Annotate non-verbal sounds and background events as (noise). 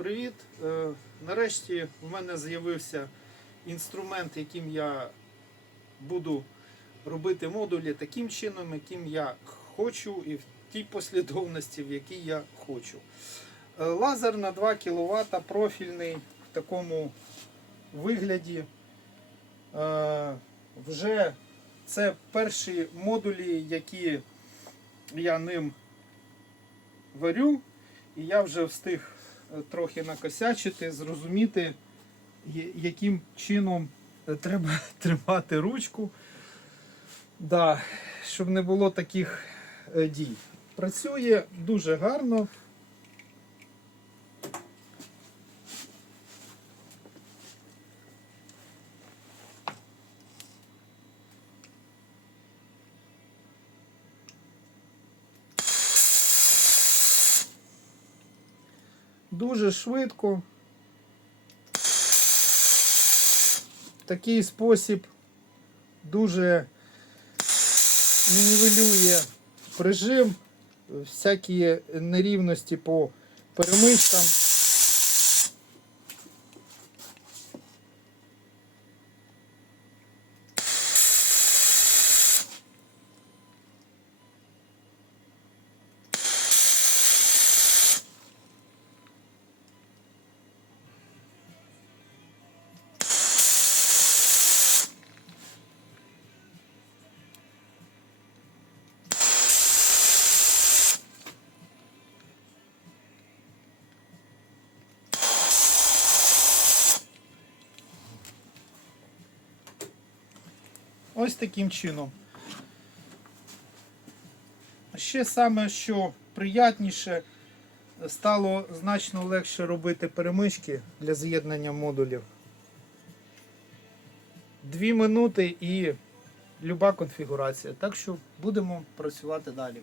привіт! Е, Нарешті в мене з'явився інструмент, яким я буду робити модулі таким чином, яким я хочу, і в тій послідовності, в якій я хочу. Е, Лазер на 2 кВт профільний в такому вигляді. Е, Вже це перші модулі, які я ним варю. І я вже встиг трохи накосячити, зрозуміти, яким чином е, треба (laughs) тримати ручку, да, щоб не було таких е, дій. Працює дуже гарно. Дуже швидко. Такий спосіб дуже нівелює прижим, всякі нерівності по перемичкам. Ось таким чином. Ще саме, що приятніше, стало значно легше робити перемички для з'єднання модулів. Дві минути і люба конфігурація. Так що будемо працювати далі.